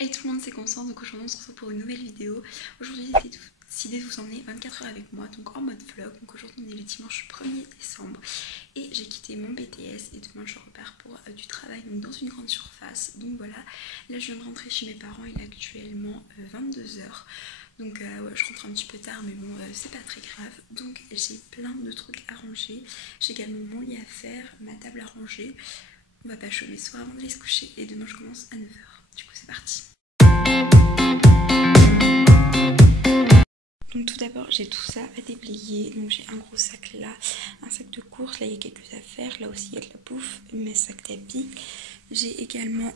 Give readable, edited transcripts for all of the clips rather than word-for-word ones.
Hey tout le monde, c'est Constance, donc aujourd'hui on se retrouve pour une nouvelle vidéo. Aujourd'hui j'ai décidé de vous emmener 24 heures avec moi, donc en mode vlog. Donc aujourd'hui on est le dimanche 1er décembre et j'ai quitté mon BTS et demain je repars pour du travail donc dans une grande surface. Donc voilà, là je viens de rentrer chez mes parents, il est actuellement 22 heures. Donc ouais, je rentre un petit peu tard mais bon c'est pas très grave. Donc j'ai plein de trucs à ranger. J'ai également mon lit à faire, ma table à ranger. On va pas chômer ce soir avant d'aller se coucher et demain je commence à 9 heures. Du coup c'est parti. Donc tout d'abord j'ai tout ça à déblayer, donc j'ai un gros sac là, un sac de course, là il y a quelques affaires, là aussi il y a de la bouffe, mes sacs d'habits. J'ai également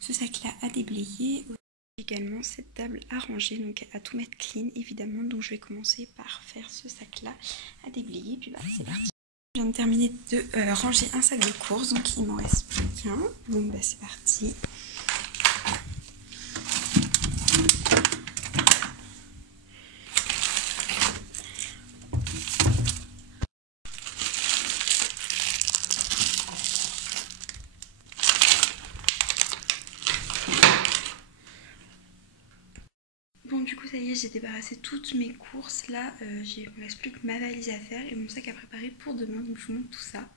ce sac là à déblayer, j'ai également cette table à ranger, donc à tout mettre clean évidemment, donc je vais commencer par faire ce sac là à déblayer, puis bah c'est parti. Je viens de terminer de ranger un sac de course, donc il m'en reste plus qu'un, donc bah c'est parti. Bon du coup ça y est, j'ai débarrassé toutes mes courses, là il ne me reste plus que ma valise à faire et mon sac à préparer pour demain, donc je vous montre tout ça.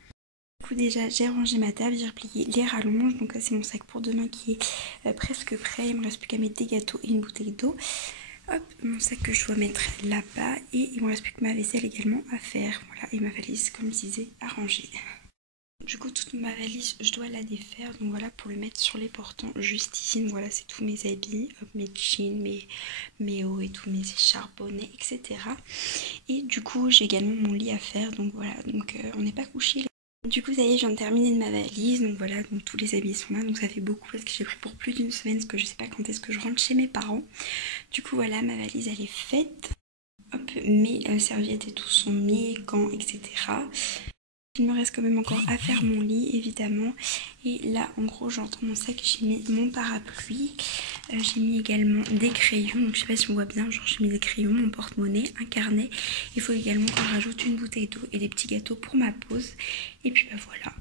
Du coup déjà j'ai rangé ma table, j'ai replié les rallonges, donc là c'est mon sac pour demain qui est presque prêt, il me reste plus qu'à mettre des gâteaux et une bouteille d'eau. Hop, mon sac que je dois mettre là-bas et il me reste plus que ma vaisselle également à faire, voilà, et ma valise comme je disais à ranger. Du coup toute ma valise je dois la défaire, donc voilà, pour le mettre sur les portants juste ici. Donc voilà, c'est tous mes habits, hop, mes jeans, mes hauts et tous mes écharpes, bonnets, etc. Et du coup j'ai également mon lit à faire, donc voilà, donc on n'est pas couché. Du coup ça y est, je viens de terminer de ma valise, donc voilà, donc tous les habits sont là, donc ça fait beaucoup parce que j'ai pris pour plus d'une semaine, parce que je sais pas quand est-ce que je rentre chez mes parents. Du coup voilà, ma valise elle est faite, hop, mes serviettes et tout sont mis, gants, etc. Il me reste quand même encore à faire mon lit évidemment, et là en gros j'entends mon sac, j'ai mis mon parapluie, j'ai mis également des crayons, donc je sais pas si on voit bien, genre j'ai mis des crayons, mon porte-monnaie, un carnet. Il faut également qu'on rajoute une bouteille d'eau et des petits gâteaux pour ma pause, et puis bah voilà.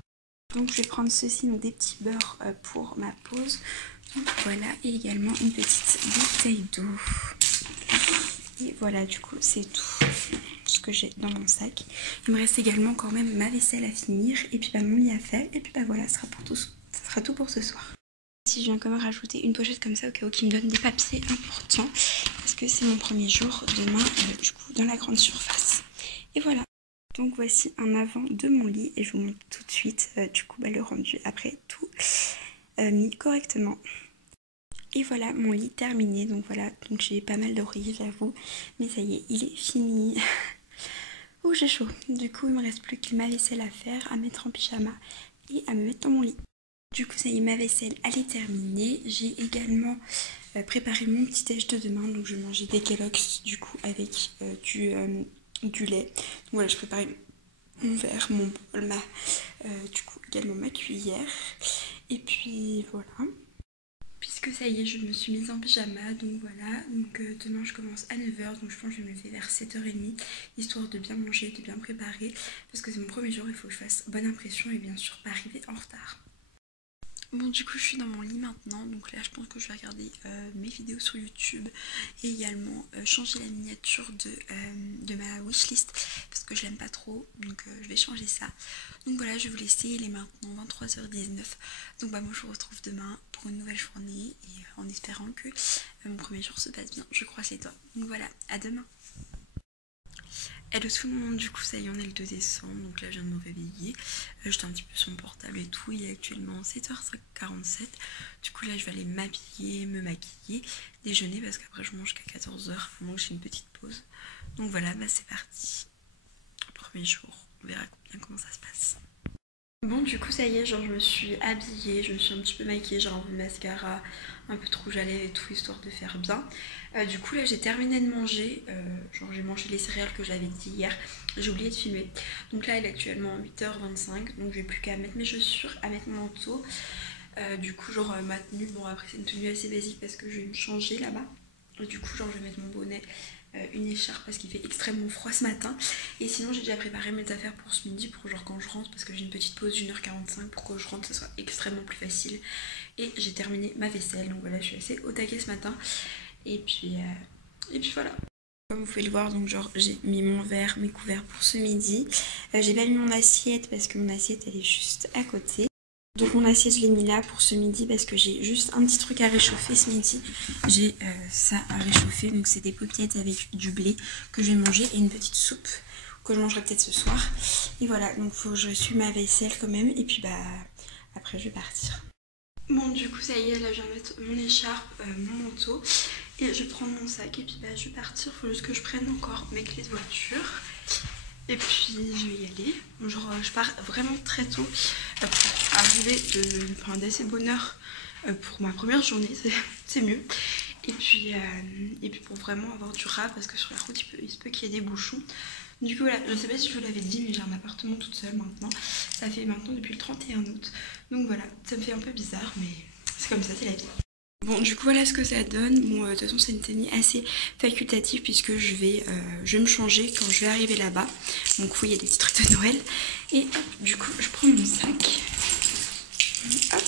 Donc je vais prendre ceci, donc des petits beurres pour ma pause, donc voilà, et également une petite bouteille d'eau. Et voilà, du coup c'est tout ce que j'ai dans mon sac. Il me reste également quand même ma vaisselle à finir et puis bah mon lit à faire, et puis bah voilà, ça sera tout pour ce soir. Si je viens quand même rajouter une pochette comme ça au cas où qui me donne des papiers importants, parce que c'est mon premier jour demain du coup dans la grande surface. Et voilà, donc voici un avant de mon lit et je vous montre tout de suite du coup bah, le rendu après tout mis correctement. Et voilà mon lit terminé, donc voilà, donc j'ai pas mal d'oreillers j'avoue, mais ça y est, il est fini. Oh j'ai chaud, du coup il me reste plus que ma vaisselle à faire, à mettre en pyjama et à me mettre dans mon lit. Du coup ça y est, ma vaisselle elle est terminée, j'ai également préparé mon petit déj de demain, donc je vais manger des Kellogg's du coup avec du lait. Donc voilà, je préparais mon verre, mon bol, du coup également ma cuillère, et puis voilà. Puisque ça y est, je me suis mise en pyjama, donc voilà, donc demain je commence à 9 h, donc je pense que je vais me lever vers 7 h30, histoire de bien manger, de bien préparer, parce que c'est mon premier jour, il faut que je fasse bonne impression et bien sûr pas arriver en retard. Bon du coup je suis dans mon lit maintenant, donc là je pense que je vais regarder mes vidéos sur YouTube et également changer la miniature de ma wishlist parce que je l'aime pas trop, donc je vais changer ça. Donc voilà, je vais vous laisser, il est maintenant 23h19, donc bah moi je vous retrouve demain pour une nouvelle journée et en espérant que mon premier jour se passe bien, je croise les doigts. Donc voilà, à demain. Hello tout le monde, du coup ça y est, on est le 2 décembre, donc là je viens de me réveiller, j'étais un petit peu sur mon portable et tout, il est actuellement 7h47, du coup là je vais aller m'habiller, me maquiller, déjeuner parce qu'après je mange qu'à 14h, donc j'ai une petite pause. Donc voilà, bah c'est parti, premier jour, on verra bien comment ça se passe. Bon du coup ça y est, genre je me suis habillée, je me suis un petit peu maquillée, j'ai enlevé le mascara, un peu de rouge à lèvres et tout, histoire de faire bien. Du coup là j'ai terminé de manger, genre j'ai mangé les céréales que j'avais dit hier, j'ai oublié de filmer. Donc là il est actuellement 8h25, donc j'ai plus qu'à mettre mes chaussures, à mettre mon manteau. Du coup genre ma tenue, bon après c'est une tenue assez basique parce que je vais me changer là-bas. Du coup genre je vais mettre mon bonnet, une écharpe parce qu'il fait extrêmement froid ce matin. Et sinon j'ai déjà préparé mes affaires pour ce midi pour genre quand je rentre, parce que j'ai une petite pause d'1h45 pour que je rentre ça soit extrêmement plus facile. Et j'ai terminé ma vaisselle, donc voilà je suis assez au taquet ce matin. Et puis voilà. Comme vous pouvez le voir, donc genre j'ai mis mon verre, mes couverts pour ce midi. J'ai pas mis mon assiette parce que mon assiette elle est juste à côté. Donc mon assiette je l'ai mis là pour ce midi parce que j'ai juste un petit truc à réchauffer ce midi. J'ai ça à réchauffer, donc c'est des paupiètes avec du blé que je vais manger et une petite soupe que je mangerai peut-être ce soir. Et voilà, donc faut que je essuie ma vaisselle quand même et puis bah après je vais partir. Bon du coup ça y est, là je viens mettre mon écharpe, mon manteau et je prends mon sac et puis bah je vais partir. Faut juste que je prenne encore mes clés de voiture. Et puis je vais y aller. Genre je pars vraiment très tôt pour arriver d'assez bonne heure pour ma première journée, c'est mieux. Et puis pour vraiment avoir du rap parce que sur la route il se peut qu'il y ait des bouchons. Du coup voilà, je sais pas si je vous l'avais dit mais j'ai un appartement toute seule maintenant. Ça fait maintenant depuis le 31 août. Donc voilà, ça me fait un peu bizarre mais c'est comme ça, c'est la vie. Bon du coup voilà ce que ça donne. Bon de toute façon c'est une tenue assez facultative puisque je vais me changer quand je vais arriver là-bas. Donc oui il y a des petits trucs de Noël. Et hop du coup je prends mon sac. Hop.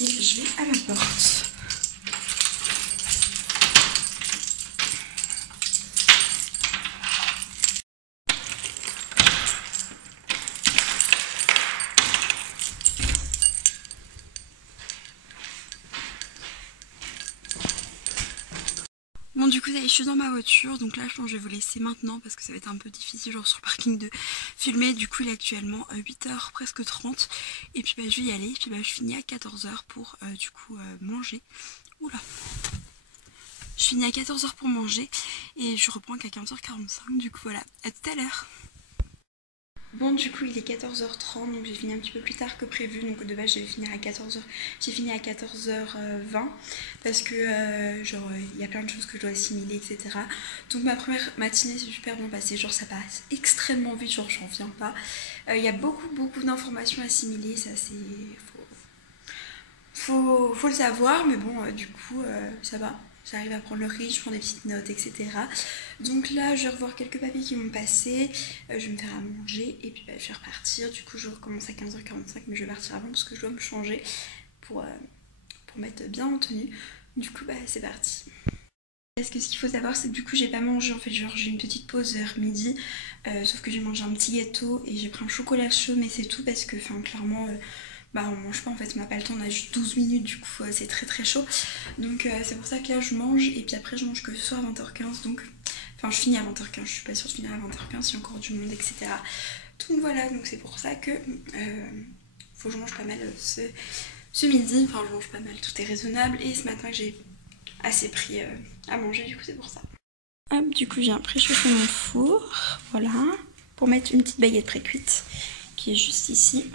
Et je vais à la porte. Bon du coup ça y est, je suis dans ma voiture, donc là je pense que je vais vous laisser maintenant parce que ça va être un peu difficile genre sur le parking de filmer. Du coup il est actuellement 8h presque 30 et puis bah, je vais y aller et puis bah, je finis à 14h pour du coup manger. Oula. Je finis à 14h pour manger et je reprends qu'à 15h45, du coup voilà, à tout à l'heure. Bon du coup il est 14h30 donc j'ai fini un petit peu plus tard que prévu, donc de base je vais finir à 14h, j'ai fini à 14h20 parce que genre il y a plein de choses que je dois assimiler etc. Donc ma première matinée s'est super bien passée, genre ça passe extrêmement vite, genre j'en viens pas. Il y a beaucoup d'informations à assimiler, ça c'est... Faut le savoir mais bon du coup ça va. J'arrive à prendre le rythme, je prends des petites notes, etc. Donc là, je vais revoir quelques papiers qui m'ont passé. Je vais me faire à manger et puis bah, je vais repartir. Du coup, je recommence à 15h45, mais je vais partir avant parce que je dois me changer pour mettre bien en tenue. Du coup, bah, c'est parti. Parce que ce qu'il faut savoir, c'est que du coup, j'ai pas mangé. En fait, genre, j'ai une petite pause vers midi. Sauf que j'ai mangé un petit gâteau et j'ai pris un chocolat chaud, mais c'est tout parce que, enfin, clairement... bah on mange pas en fait, on n'a pas le temps, on a juste 12 minutes du coup c'est très chaud. Donc c'est pour ça que là je mange et puis après je mange que ce soir à 20h15 donc... Enfin je finis à 20h15, je suis pas sûre de finir à 20h15, il y a encore du monde etc. Donc voilà, donc c'est pour ça que faut que je mange pas mal ce midi, enfin je mange pas mal, tout est raisonnable et ce matin que j'ai assez pris à manger, du coup c'est pour ça. Hop, du coup j'ai préchauffé mon four, voilà, pour mettre une petite baguette pré-cuite qui est juste ici,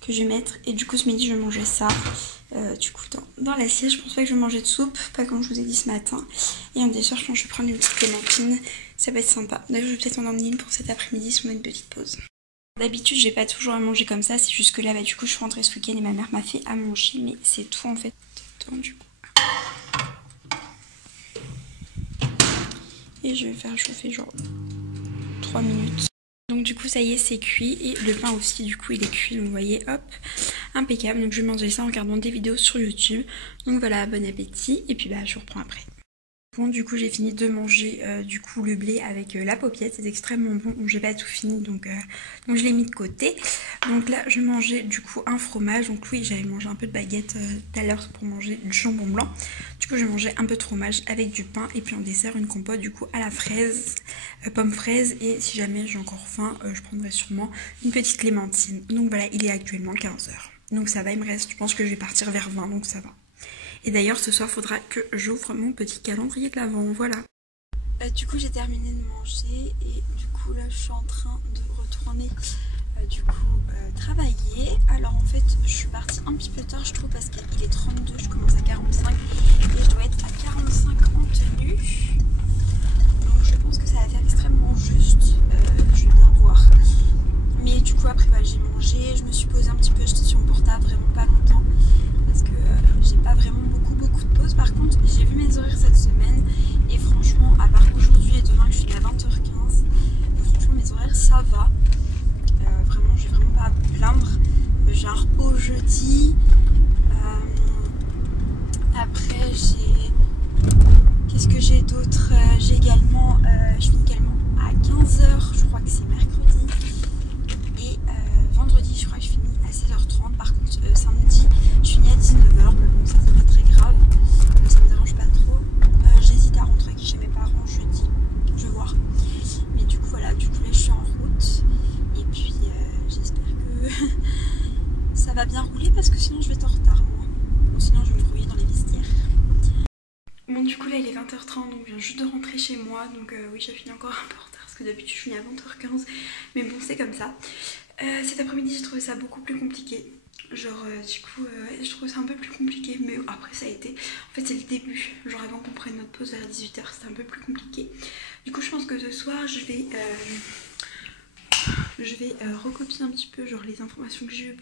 que je vais mettre. Et du coup ce midi je vais manger ça du coup dans l'assiette. Je pense pas que je vais manger de soupe, pas comme je vous ai dit ce matin. Et en dessert je pense que je vais prendre une petite clémentine, ça va être sympa. D'ailleurs je vais peut-être en emmener une pour cet après-midi si on a une petite pause. D'habitude j'ai pas toujours à manger comme ça, c'est juste que là bah, du coup je suis rentrée ce week-end et ma mère m'a fait à manger, mais c'est tout en fait. Du coup. Et je vais faire chauffer genre 3 minutes. Donc du coup ça y est, c'est cuit et le pain aussi du coup il est cuit, donc vous voyez, hop, impeccable. Donc je vais manger ça en regardant des vidéos sur YouTube. Donc voilà, bon appétit et puis bah je vous reprends après. Bon du coup j'ai fini de manger du coup le blé avec la paupiette, c'est extrêmement bon. Bon j'ai pas tout fini donc je l'ai mis de côté. Donc là je mangeais du coup un fromage, donc oui j'avais mangé un peu de baguette tout à l'heure pour manger du jambon blanc. Du coup je mangeais un peu de fromage avec du pain et puis en dessert une compote du coup à la fraise, pomme fraise, et si jamais j'ai encore faim je prendrai sûrement une petite clémentine. Donc voilà, il est actuellement 15h. Donc ça va, il me reste, je pense que je vais partir vers 20 donc ça va. Et d'ailleurs ce soir il faudra que j'ouvre mon petit calendrier de l'Avent, voilà. Du coup j'ai terminé de manger et du coup là je suis en train de retourner travailler. Alors en fait je suis partie un petit peu tard je trouve parce qu'il est 32, je commence à 45 et je dois être à 45 en tenue. Donc je pense que ça va faire extrêmement juste, je vais bien voir. Mais du coup après bah, j'ai mangé, je me suis posée un petit peu, j'étais sur mon portable vraiment pas longtemps. Parce que j'ai pas vraiment beaucoup de pauses. Par contre compte, j'ai vu mes horaires cette semaine et franchement, à part aujourd'hui et demain que je suis à 20h15, franchement mes horaires ça va. Vraiment, je vais vraiment pas à me plaindre. J'ai un repos jeudi. Après, qu'est-ce que j'ai d'autre? J'ai également, je finis également à 15h, je crois que c'est mercredi. Et vendredi, je crois que je finis à 16h30. Par contre, samedi, je finis à 19h. Mais bon, ça c'est pas très grave. Ça me dérange pas trop. J'hésite à rentrer chez mes parents jeudi. Je vais voir. Mais du coup, voilà. Du coup, là, je suis en route. Et puis, j'espère que ça va bien rouler parce que sinon, je vais être en retard, moi. Ou sinon, je vais me brouiller dans les vestiaires. Bon, du coup, là, il est 20h30. Donc, je viens juste de rentrer chez moi. Donc, oui, j'ai fini encore un peu en retard. Parce que d'habitude, je finis à 20h15. Mais bon, c'est comme ça. Cet après-midi, j'ai trouvé ça beaucoup plus compliqué. Genre, du coup, je trouve ça un peu plus compliqué, mais après, ça a été. En fait, c'est le début. Genre, avant qu'on prenne notre pause vers 18h, c'était un peu plus compliqué. Du coup, je pense que ce soir, je vais recopier un petit peu genre les informations que j'ai eues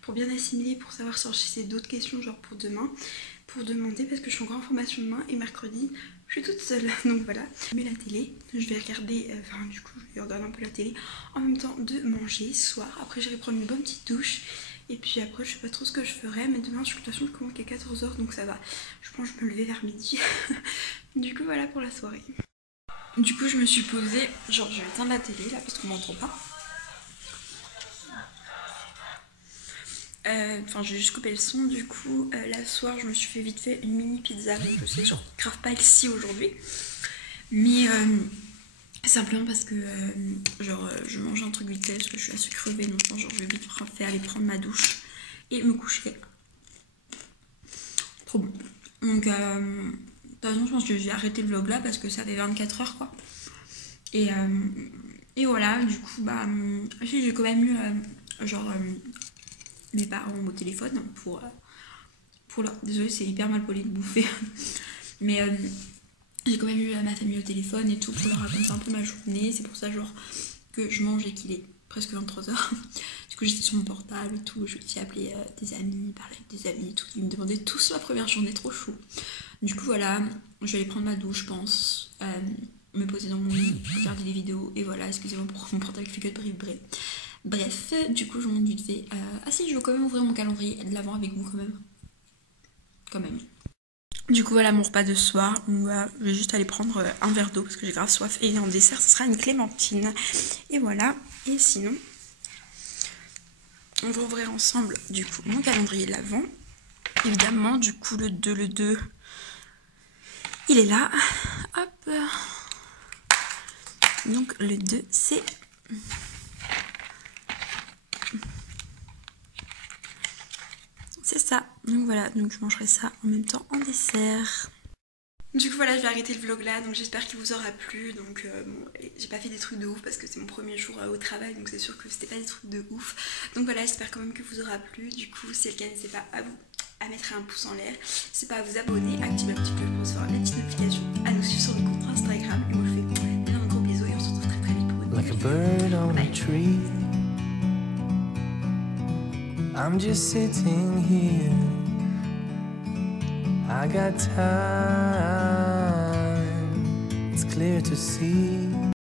pour bien assimiler, pour savoir si j'ai d'autres questions, genre pour demain, pour demander, parce que je suis encore en formation demain et mercredi. Je suis toute seule, donc voilà. Je mets la télé, je vais regarder, du coup je vais regarder un peu la télé en même temps de manger ce soir. Après j'irai prendre une bonne petite douche et puis après je sais pas trop ce que je ferai, mais demain de toute façon je commence qu'à 14h donc ça va. Je pense que je peux me lever vers midi. Du coup voilà pour la soirée. Du coup je me suis posée, genre je vais éteindre la télé là parce qu'on m'entend pas. Enfin j'ai juste coupé le son. Du coup là ce soir je me suis fait vite fait une mini pizza. Donc je sais genre grave pas healthy aujourd'hui, mais simplement parce que je mange un truc vite fait parce que je suis assez crevée. Donc genre je vais vite faire aller prendre ma douche et me coucher. Trop bon. Donc de toute façon je pense que j'ai arrêté le vlog là parce que ça fait 24 heures quoi. Et voilà, du coup bah j'ai quand même eu mes parents au téléphone pour leur... Désolée, c'est hyper mal poli de bouffer. Mais j'ai quand même eu ma famille au téléphone et tout pour leur raconter un peu ma journée. C'est pour ça genre que je mange et qu'il est presque 23h. Du coup j'étais sur mon portable et tout. Je me suis appelé des amis, parler avec des amis et tout. Ils me demandaient tous ma première journée, trop chaud. Du coup voilà, je vais aller prendre ma douche je pense. Me poser dans mon lit, regarder des vidéos. Et voilà, excusez-moi pour mon portable qui fait que de vibrer. Bref, du coup je monte vite fait. Ah si, je veux quand même ouvrir mon calendrier de l'avant avec vous quand même. Du coup voilà mon repas de ce soir. Je vais juste aller prendre un verre d'eau parce que j'ai grave soif. Et en dessert ce sera une clémentine. Et voilà, et sinon on va ouvrir ensemble du coup mon calendrier de l'avant. Évidemment du coup le 2 il est là. Hop. Donc le 2 c'est... C'est ça, donc voilà, donc je mangerai ça en même temps en dessert. Du coup voilà, je vais arrêter le vlog là, donc j'espère qu'il vous aura plu. Donc bon, j'ai pas fait des trucs de ouf parce que c'est mon premier jour au travail, donc c'est sûr que c'était pas des trucs de ouf. Donc voilà, j'espère quand même que vous aura plu. Du coup si c'est le cas, n'hésitez pas à mettre un pouce en l'air, n'hésitez pas à vous abonner, activer un petit peu pour recevoir les petites notifications, à nous suivre sur le compte Instagram. Et moi je fais un gros bisou et on se retrouve très très vite pour une nouvelle vidéo. I'm just sitting here, I got time, it's clear to see.